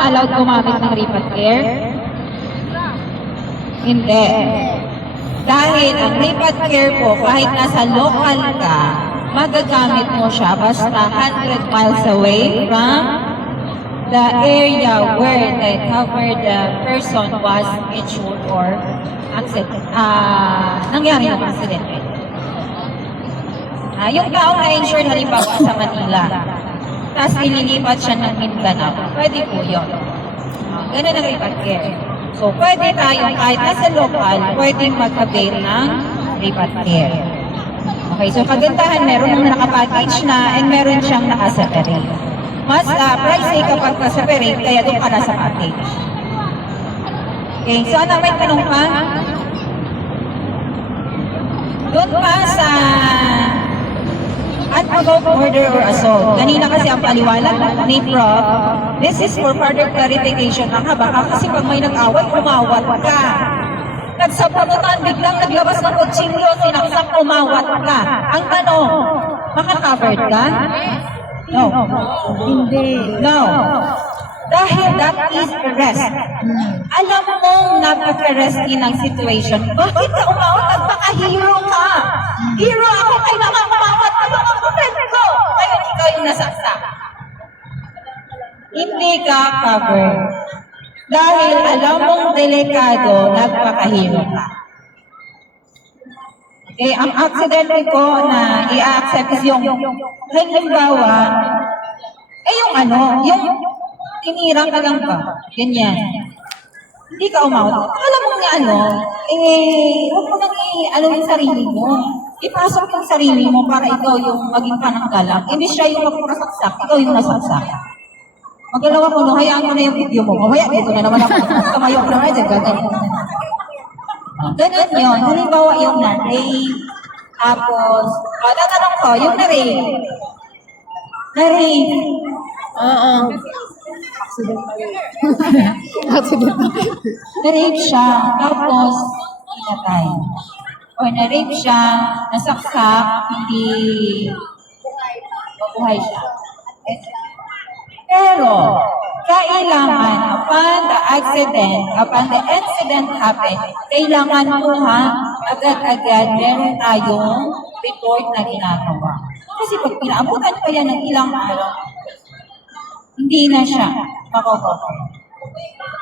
allowed gumamit ng Ripat Care? Hindi. Dahil ang Ripat Care po, kahit nasa local ka, magagamit mo siya basta 100 miles away from the area where the covered person was insured or nangyari yung accident. Yung taong na-insured halimbawa sa Manila, tapos nililipat siya ng Mindanao, pwede po yun. Ganun ang Ripat Care. So, pwede tayo, kahit nasa local, pwedeng mag-avail ng Ripat Care. Okay, so kagandahan, meron nang nakapackage na and meron siyang nakaseparate. Mas pricey kapag pa-separate, kaya doon ka na sa package. Okay, so ano may tanong pa? Doon pa sa unprovoked murder or assault. Kanina kasi ang paliwanag ni Prof, this is for further clarification lang ha, baka kasi pag may nag-away, umawat ka. Nagsabunutan, biglang naglabas ng kutsilyo, sinaksak, umawat ka. Ang tanong, maka-covered ka? No. Hindi. No. Dahil that is arrest. Alam mong napaka-risky ng situation. Bakit ka umawat? Nagpaka-hero ka. Hero ako, kailangan umawat ka mga kapatid ko. Ngayon, ikaw yung nasaksak. Hindi ka covered. Dahil alam mong delikado, nagpaka-hero ka. Okay, ang accident ko na i-accept is yung halimbawa, yung tinira ka lang ba? Ganyan. Hindi ka umawat. Alam mo nga huwag mo nang yung sarili mo. Ipasok yung sarili mo para ikaw yung maging pananggalang. Hindi siya yung magpapasaksak, ikaw yung nasaksak. Magalawa ko, hayaan mo na yung video mo. Mamaya, dito na naman ako. Kamayo ko naman, gagawin ko na. Ganun yun. Halimbawa yung na-rape. Tapos, tatanong ko, yung na-rape. Na-rape. Na-rape siya, tapos pinatay. O na-rape siya, nasaksak, hindi mabuhay siya. Pero, kailangan upon the incident happened, kailangan mo agad-agad meron tayong report na ginagawa. Kasi pag pinaabutan pa yan ng ilang araw, hindi na siya makocover.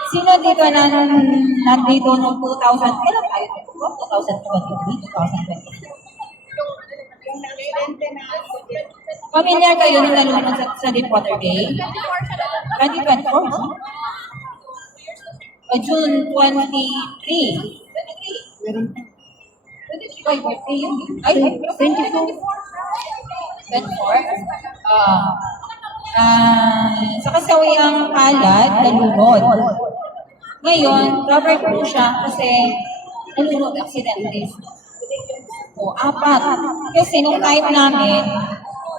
Sino dito na nandito noong 2000, kailan tayo dito? 2023, 2020? Familiar kayo ng nalunod sa Deepwater Bay? 2024, June 23. 23 by birthday yun. Ay, 24. 24? Sa kasawiang palad, nalunod. Ngayon, covered po siya kasi nalunod accident risk. O, 4. Kasi nung time namin,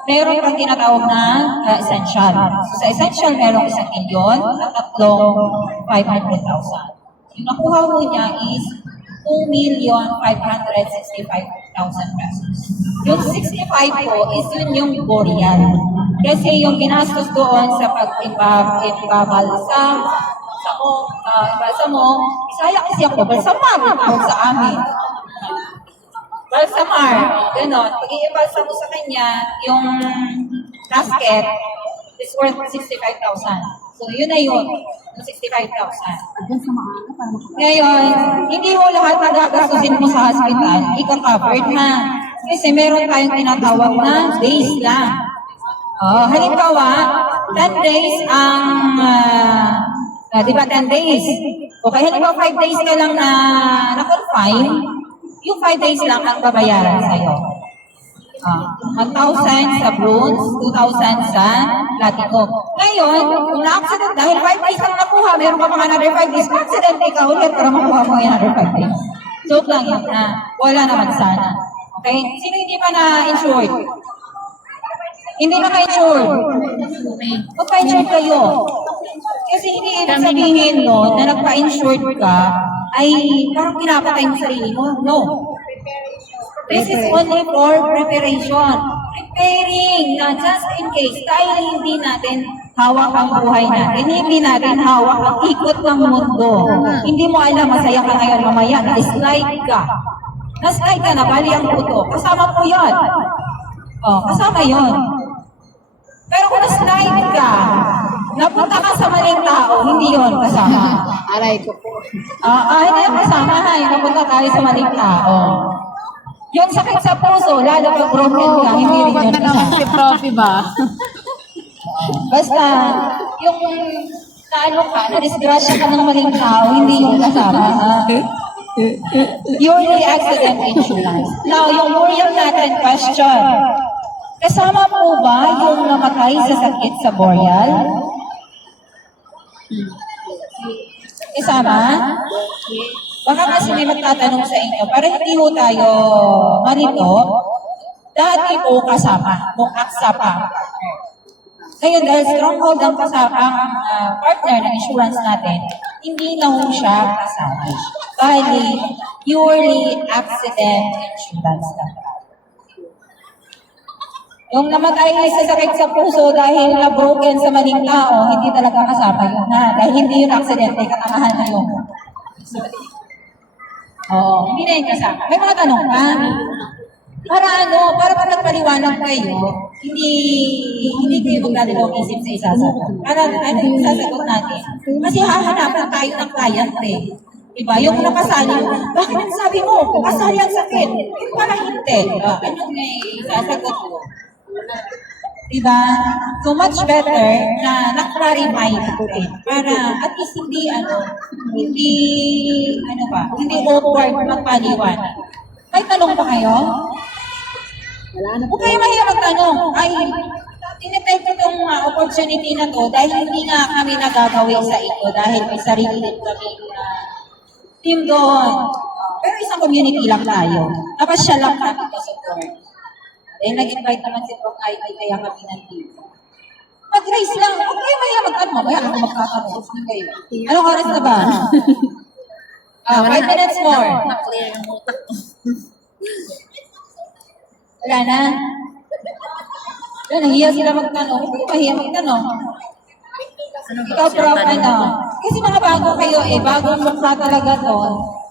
meron kang tinatawag na essential. So, sa essential, meron 1,000,000 at 500,000. Yung nakuha mo niya is 2,565,000 pesos. Yung 65 po is yun yung burial. Kasi yung ginastos doon sa pag-imbabalsa, Bisaya kasi ako, balsamar tawag sa amin. Balsamar, gano'n. Pag-iibalsa mo sa kanya, yung casket is worth 65,000. So, yun na yun, yung 65,000. Ngayon, hindi mo lahat na gagastusin mo sa hospital, ika-covered na. Kasi meron tayong tinatawag na days lang. Halimbawa, 10 days ang, di ba 10 days? Okay, halimbawa 5 days ka lang na-confine, yung 5 days lang ang babayaran sa'yo. 1,000 sa bronze, 2,000 sa platinum. Ngayon, kung na-accident, dahil 5 days lang nakuha, meron ka mga another 5 days, na-accident ikaw ulit para makuha mo yung another 5 days. Joke lang yan na, wala naman sana. Okay? Sino hindi pa na-insured? Hindi naka-insured. Magpa-insured kayo. Kasi hindi ibig sabihin no, na nagpa-insured ka, ay parang pinapatay mo sarili mo. No. This is only for preparation. Preparing na just in case, dahil hindi natin hawak ang buhay natin. Hindi natin hawak ang ikot ng mundo. Hindi mo alam, masaya ka ngayon, mamaya, na-slide ka. Na-slide ka na, bali ang puto. Kasama po yan. Oh, kasama yon. Pero kung na-slide ka, napunta ka sa maling tao, hindi yon kasama. Aray ko po. Hindi yung kasama ha, yung napunta tayo sa maling tao. Yung sakit sa puso, lalo pag broken ka, hindi rin ba't yun na naman si kasama. Profi ba? Basta, yung naano ka, na-disgrasya ka ng maling tao, hindi yung kasama. Yearly accident insurance. Now, yung yearly natin question, kasama po ba yung namatay sa sakit sa boreal? Kasama? Baka kasi may magtatanong sa inyo, para hindi ho tayo marito, dati po kasama, nung aksa pa. Ngayon, dahil stronghold ang kasama, partner ng insurance natin, hindi na ho siya kasama. Bali, purely accident insurance lang. Yung namatay sa sakit sa puso dahil na-broken sa maling tao, hindi talaga kasama yun na. Dahil hindi yun aksidente, katamahan na yun. Oo, hindi na yun kasama. May mga tanong ka? Para pag nagpaliwanag kayo, hindi kayo magdadalawang isip sa isasagot. Para yung isasagot natin. Kasi hahanapan tayo ng client eh. Diba? Yung nakasali, bakit sabi mo, kasali ang sakit? Yung para hindi. Anong may isasagot mo? Diba? So much better na na-clarify natin para at least hindi awkward magpaliwanag. May tanong pa kayo? Wala na po. Huwag kayo mahiya magtanong. Ay, tinitake ko itong opportunity na to dahil hindi nga kami nagagawi sa ito dahil may sarili din kami team doon. Pero isang community lang tayo. Tapos siya lang namin to support. Eh, nag-invite naman si Prof. Ivy, kaya kami nandito. Mag-raise lang. Huwag kayo mahiya magtanong. Mamaya ako magtatanong. Sino kayo? Anong oras na ba? 5 minutes more. Na-clear yung utak ko. Wala na. Wala, nahiya sila magtanong. Huwag kayo mahiya magtanong. Ikaw, Prof, Kasi mga bago kayo bagong mukha talaga to.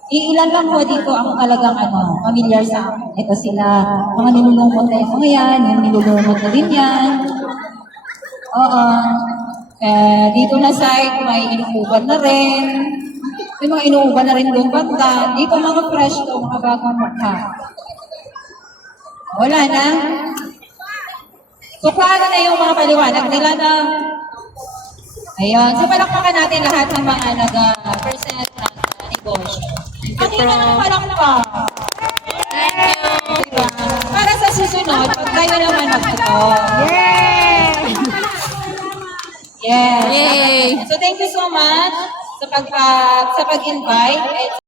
Ilan lang po dito ang talagang familiar sa akin. Ito sila, mga nilulungkot na yung mga yan, yung nilulungkot na din yan. Oo. Dito na side, may inuuban na rin. May mga inuuban na rin doon banda. Dito mga fresh to, mga bagong mukha. Wala na. So, paano na yung mga paliwanag nila na ayun. So, palakpakan natin lahat ng mga nag-present ng negosyo. Ang ina ng palakpak. Diba? Para sa susunod, pag kayo naman magtato. Yes! Yay! So, thank you so much sa pag-invite.